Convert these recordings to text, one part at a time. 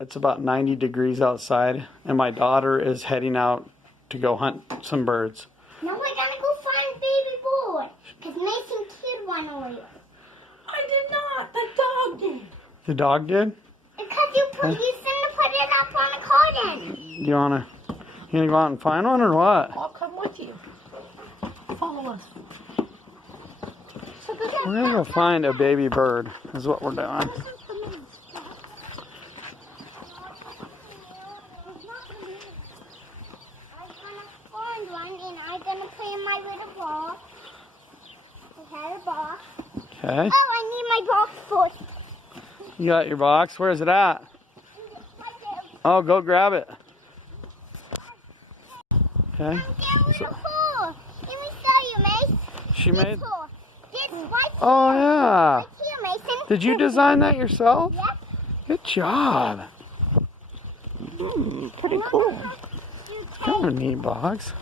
It's about 90 degrees outside, and my daughter is heading out to go hunt some birds. Now we're gonna go find baby boy, because Mason killed one earlier. I did not. The dog did. The dog did? Because you shouldn't put it up on the curtain. You gonna go out and find one or what? I'll come with you. Follow us. We're gonna go find a baby bird, is what we're doing. I'm gonna find one and I'm gonna put in my little box. I had a box. Okay. Oh, I need my box first. You got your box? Where's it at? Oh, go grab it. Okay. Let me show you, Mace. She made. This right Oh yeah. here, Mason. Did you design that yourself? Yep. Good job. Pretty cool. Kind of a neat box.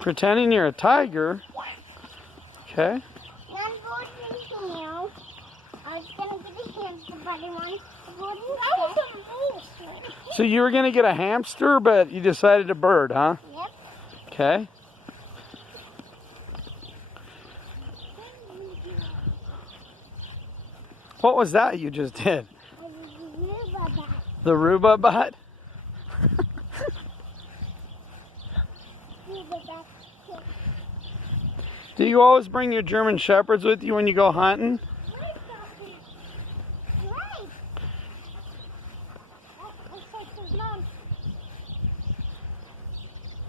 Pretending you're a tiger. Okay. So you were gonna get a hamster, but you decided a bird, huh? Yep. Okay. What was that you just did? The Ruba butt? Do you always bring your German Shepherds with you when you go hunting?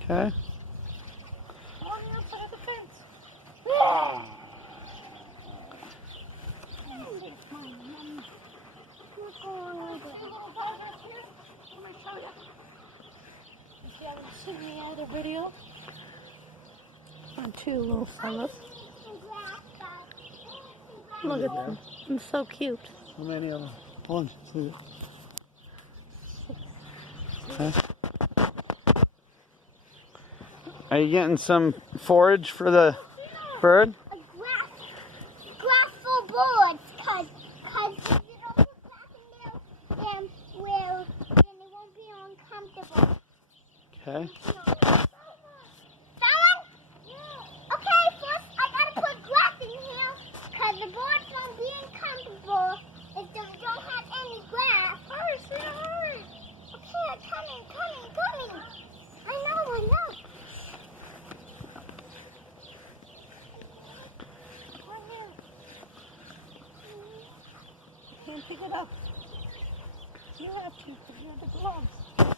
Okay. On the outside of the fence. If you haven't seen the other video, on two little fellas. Look at them. They're so cute. How many of them? One, two. Okay. Are you getting some forage for the bird? Grass for birds, because if you don't put grass in there, then they won't be uncomfortable. Okay. Someone? Okay, first I gotta put grass in here, because the birds won't be uncomfortable if they don't have any grass. Hurry, sweetie, hurry. Okay, coming. I know. Can't pick it up. You have to, because you have the gloves.